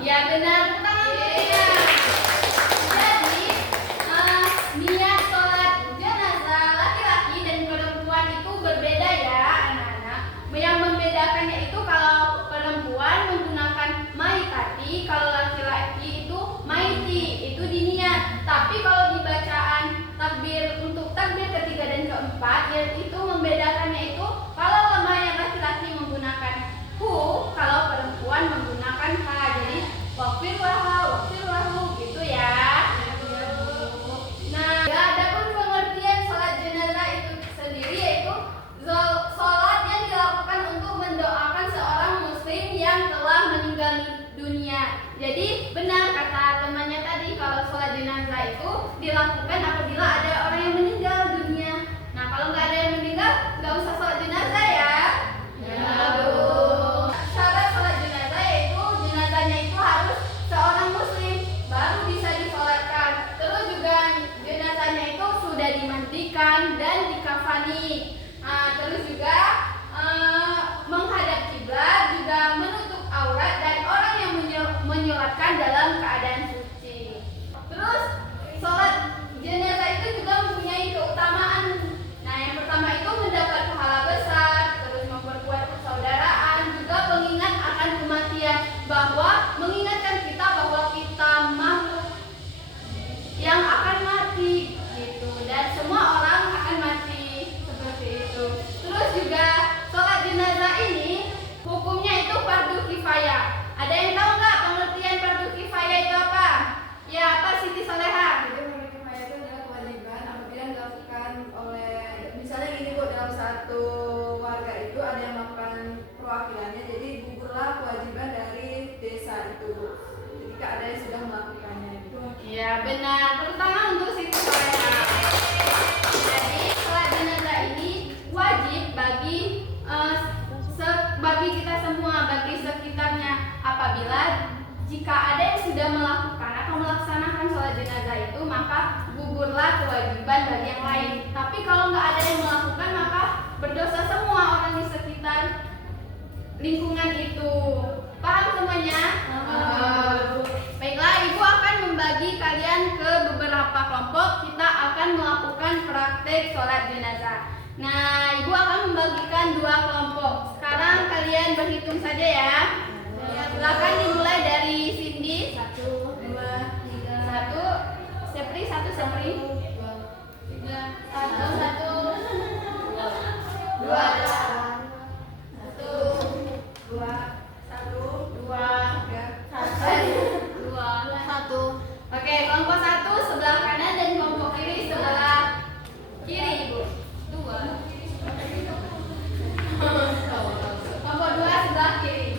Ya benar, pertama ya. Jadi niat sholat jenazah laki-laki dan perempuan itu berbeda ya anak-anak. Yang membedakannya itu kalau perempuan menggunakan maitati, kalau laki-laki itu maiti, itu diniat. Tapi kalau di bacaan takbir untuk takbir ketiga dan keempat, yaitu membedakannya itu kalau yang laki-laki menggunakan hu, kalau perempuan menggunakan ha. Jadi wakfirlahu gitu ya. Nah, ada pun pengertian sholat jenazah itu sendiri yaitu sholat yang dilakukan untuk mendoakan seorang muslim yang telah meninggal dunia. Jadi benar kata temannya tadi, kalau sholat jenazah itu dilakukan apabila ada orang yang meninggal dunia. Nah, kalau nggak ada yang meninggal, nggak usah sholat jenazah ya. Syarat sholat jenazah yaitu jenazahnya itu harus seorang muslim baru bisa disolatkan. Terus juga jenazahnya itu sudah dimandikan dan dikafani. Terus juga menghadap kiblat, juga menutup aurat, dan orang yang menyolatkan dalam keadaan suci. Terus sholat jenazah itu juga mempunyai keutamaan. Nah, yang pertama itu mendapat pahala besar, terus memperkuat persaudaraan, juga pengingat akan kematian, bahwa mengingatkan kita bahwa kita makhluk yang akan mati gitu, dan semua orang akan mati seperti itu. Terus juga sholat jenazah ini hukumnya itu fardu kifayah. Ada yang tahu nggak pengertian fardu kifayah itu apa? Ya, apa Siti Soleha? Jadi fardu kifayah itu adalah kewajiban apabila dilakukan oleh, misalnya gini Bu, dalam satu warga itu ada yang melakukan perwakilannya, jadi gugurlah kewajiban dari desa itu Bu, ketika ada yang sudah melakukannya itu. Iya benar, terutama untuk Siti Soleha. Jadi sholat jenazah ini wajib bagi kita semua, bagi sekitarnya. Apabila jika ada yang sudah melakukan atau melaksanakan sholat jenazah itu, maka gugurlah kewajiban bagi yang lain. Tapi kalau nggak ada yang melakukan, maka berdosa semua orang di sekitar lingkungan itu. Paham semuanya? Baiklah, Ibu akan membagi kalian ke beberapa kelompok. Kita akan melakukan praktek sholat jenazah. Nah, Ibu akan membagikan 2 kelompok. Sekarang kalian berhitung saja ya. Silakan dimulai dari Cindy. 1, 2, 3, 1, Sepri, 1 Sepri. 3, 1, 2, 1. Oke, kelompok 1 sebelah kanan dan kelompok kiri sebelah kiri, Ibu. 2. Kelompok 2 sebelah kiri.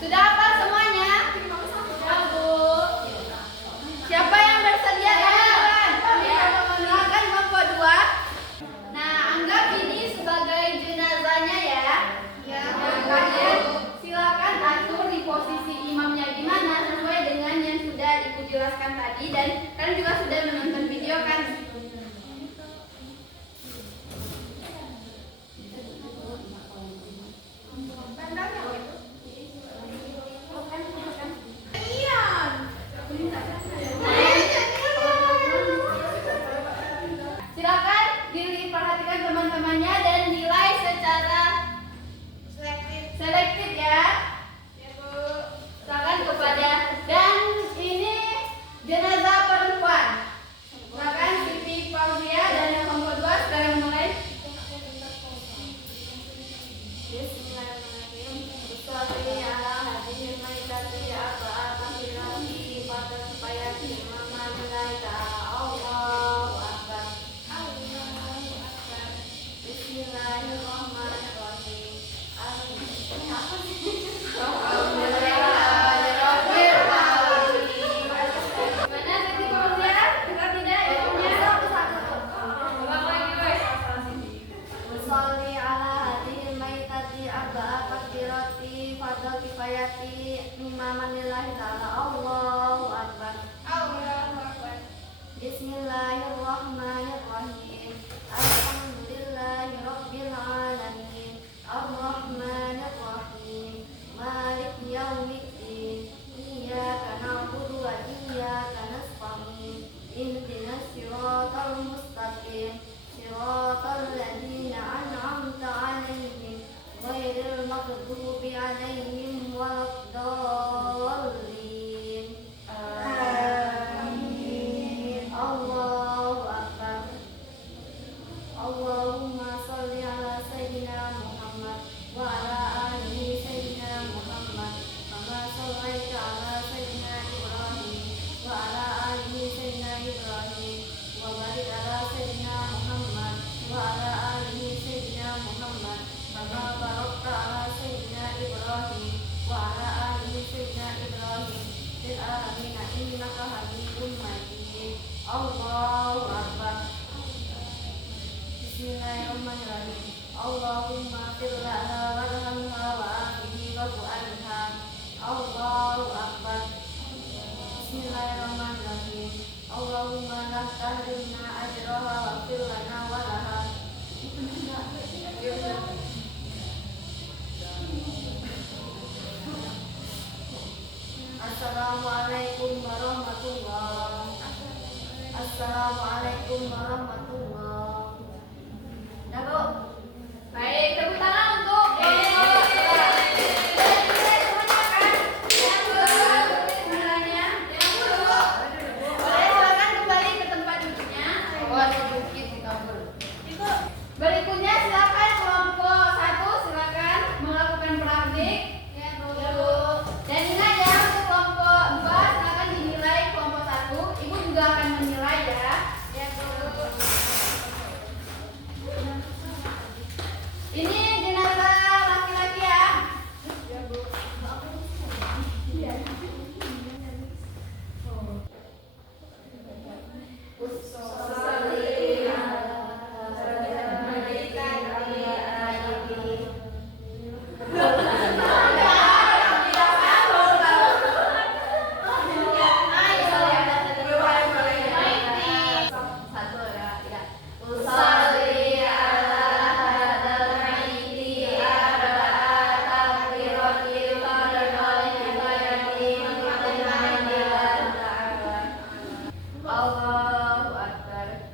Sudah apa semuanya? Sudah, Bu. Siapa yang bersedia tangan? Silakan kelompok 2. Nah, anggap ini sebagai jenazahnya ya. Nah, kalian silakan atur di posisi imamnya di mana sesuai dengan yang sudah Ibu jelaskan tadi, dan kalian juga sudah menonton video kan? Silakan diperhatikan teman-temannya dan nilai secara selektif ya. Silakan kepada, dan ini jenazah perempuan. Silakan Siti Fauzia dan yang kelompok 2 sekarang mulai. Bismillahirrahmanirrahim. Sholli ala hadhil maitati arba'a takbirati pada supaya imamah lillahi ta'ala. Allahu akbar. Bismillahirrahmanirrahim. Mana Siti Fauzia? Kita tidak ibunya. Ulang lagi guys. Sholli ala hadhil maitati arba'a takbirati pada kifayati imamah lillahi ta'ala. Allahu akbar. Allahu Akbar. Bismillahirrahmanirrahim. Alhamdulillahi rabbil alamin. Ar-Rahmanir-Rahim. Maliki yaumiddin. Iyyaka na'budu wa iyyaka nasta'in. Ihdinas siratal mustaqim. Siratal ladzina an'amta 'alaihim ghairil maghdubi 'alaihim waladdallin. Amin. Allahu akbar. Allahumma sholli ala sayyidina Muhammad wa ala ali sayyidina Muhammad kama shallaita ala sayyidina Ibrahim wa ala ali sayyidina Ibrahim wa barik ala sayyidina Muhammad wa ala ali sayyidina Muhammad kama barakta ala sayyidina Ibrahim wa ala ali sayyidina Ibrahim fil alamin innaka Hamidum Majid. Allahu akbar. Bismillahirrahmanirrahim. Allahumma fir lana warhamha wa afihi wa anha. Allahu akbar. Bismillahirrahmanirrahim. Allahumma la tahrimna ajraha wa fir lana wa laha. Assalamualaikum warahmatullahi. Assalamualaikum warahmatullahi. Dah, Bu. Baik, tepuk tangan untuk berikutnya silakan kelompok 1 silakan melakukan praktik. Dan ingat ya, untuk kelompok 2 silakan dinilai kelompok 1. Ibu juga akan menilai ya. Ini jenazah laki-laki ya. Allahu akbar.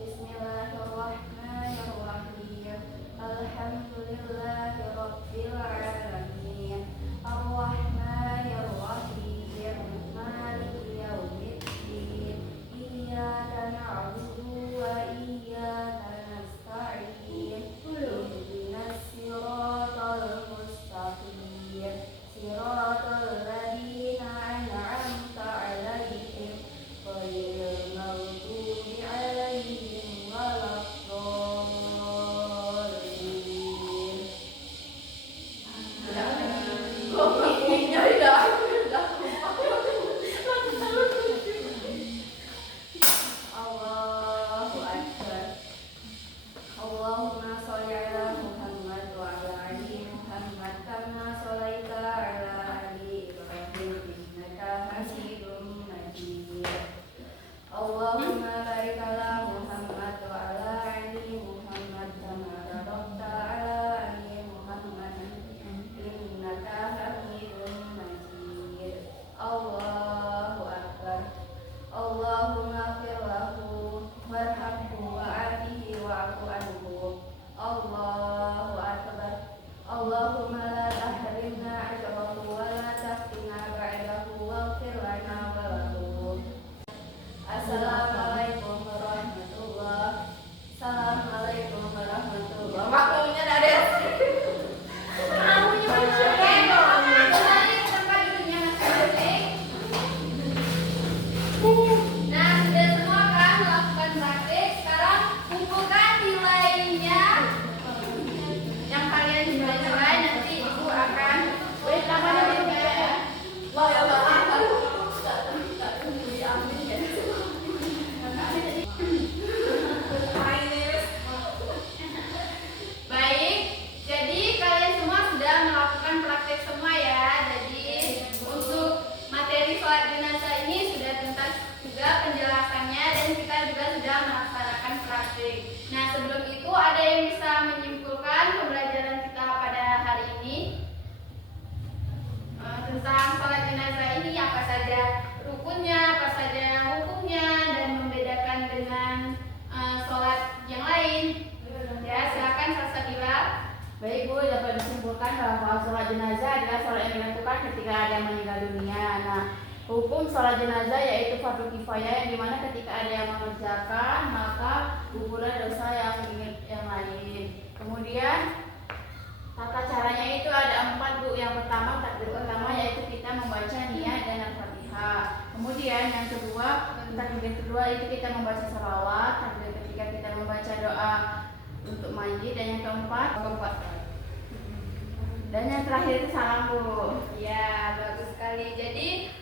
Bismillahirrahmanirrahim. Alhamdulillahi rabbil alamin. Ar-Rahmanir-Rahim. Maliki yaumiddin. Iyyaka na'budu wa iyyaka nasta'in. Ihdinas siratal mustaqim. Siratal ladzina an'amta 'alaihim ghairil maghdubi 'alaihim masing-masing. Nah, sebelum itu ada yang bisa menyimpulkan pembelajaran kita pada hari ini tentang sholat jenazah ini, apa saja rukunnya, apa saja hukumnya, dan membedakan dengan sholat yang lain. Ya, silakan Salsabila. Baik Bu, dapat disimpulkan bahwa sholat jenazah adalah sholat yang dilakukan ketika ada yang meninggal dunia. Nah, hukum sholat jenazah yaitu fardu kifayah, yang dimana ketika ada yang mengerjakan maka gugurlah dosa yang lain. Kemudian tata caranya itu ada 4 Bu. Yang pertama, takbir pertama yaitu kita membaca niyat dan al-fatihah. Kemudian yang kedua, takbir kedua itu kita membaca sholawat. Takbir ketiga kita membaca doa untuk mayit, dan yang keempat dan yang terakhir itu salam Bu. Ya, bagus sekali. Jadi